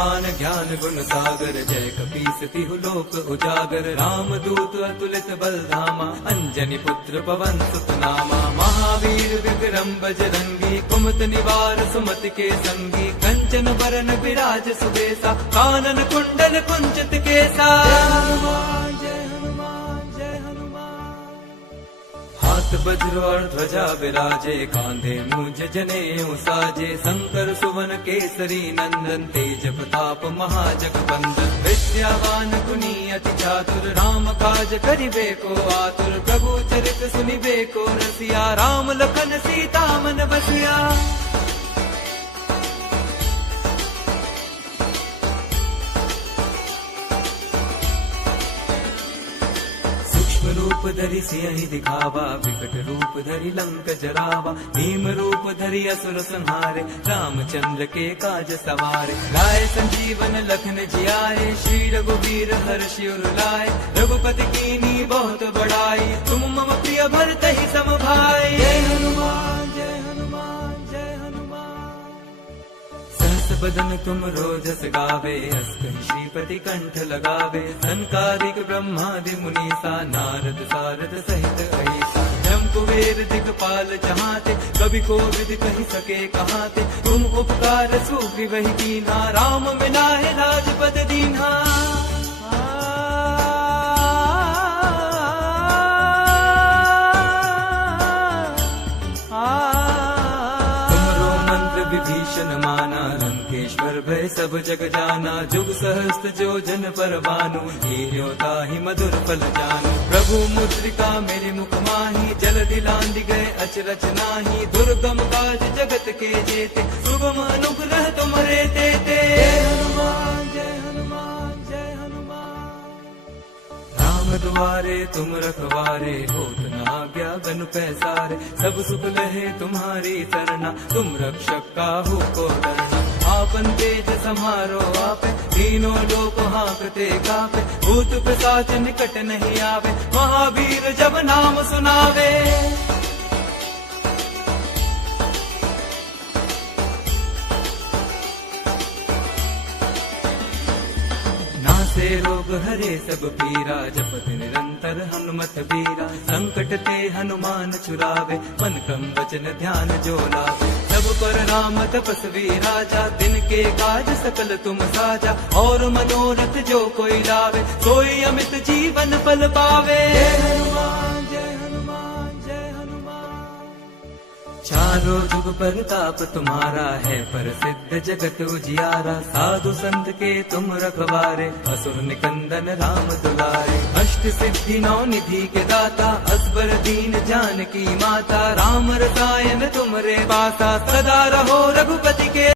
हनुमान ज्ञान गुण सागर, जय कपीस तिहु लोक उजागर। राम दूत अतुलित बल धामा, अंजनी पुत्र पवन सुत नामा। महावीर विक्रम बजरंगी, कुमत निवार सुमति के संगी। कंचन बरन विराज सुबेसा, कानन कुंडल कुंचित केसा। हाथ वज्र और ध्वजा विराजे, कांधे मूंज जनेऊ साजे। शंकर सुवन केसरी नंदन, तेज प्रताप महाजगबंदन। विद्यावान गुणी अति चातुर, राम काज करिबे को आतुर। प्रभु चरित सुनिबे को रसिया, राम लखन सीता मन बसिया। रूप धरि सियहि दिखावा, विकट रूप धरि लंक जरावा। भीम रूप धरि असुर संहारे, रामचंद्र के काज सवारे। लाए संजीवन लखन जियाए, श्री रघुवीर हर्षि उर लाए। रघुपति कीन्ही बहुत बड़ाई, तुम मम प्रिय भरतहि सम भाई। जय हनुमान जय हनुमान जय हनुमान। सहस बदन तुम रोजस गावे, अस कहि श्रीपति कंठ लगावे। संकारिक ब्रह्मादि मुनीसा, नारद सारद सहित अहिसा। ब्रह्म कुबेर दिगपाल जहाते, कवि कोविद कहि सके कहाते। तुम उपकार सुग्रीवहि कीन्हा, राम मिलाए राजपद दीन्हा। विभीषण माना, लंकेश्वर भय सब जग जाना। जुग सहस्त्र जो जन पर भानु, लील्यो ताहि मधुर फल जानू। प्रभु मुद्रिका मेरे मुख माही, जल दिलांद गए अचरज नाही। दुर्गम काज जगत के जेते, सुगम अनुग्रह तुम्हारे तेते। जय हनुमान जय हनुमान जय हनुमान। राम द्वारे तुम रखवारे, होत न आज्ञा बन पैसारे। सब सुख लहे तुम्हारी सरना, तुम रक्षक काहू को डरना। आपन तेज समारो आपे, तीनों लोक हांकते कापे। भूत पिशाच निकट नहीं आवे, महावीर जब नाम सुनावे। से रोग हरे सब पीरा, जपत निरंतर हनुमत बीरा। संकट ते हनुमान छुरावे, मन क्रम वचन ध्यान जो लावे। सब पर राम तपस्वी राजा, दिन के काज सकल तुम साजा। और मनोरथ जो कोई लावे, सोई अमित जीवन फल पावे। जय हनुमान जय हनुमान जय हनुमान। चारों जुग परताप तुम्हारा है, प्रसिद्ध जगत उजियारा। साधु संत के तुम रखवारे, असुर निकंदन राम दुलारे। अष्ट सिद्धि नौ निधि के दाता, असबर दीन जानकी माता। राम रसायन तुमरे पासा, सदा रहो रघुपति के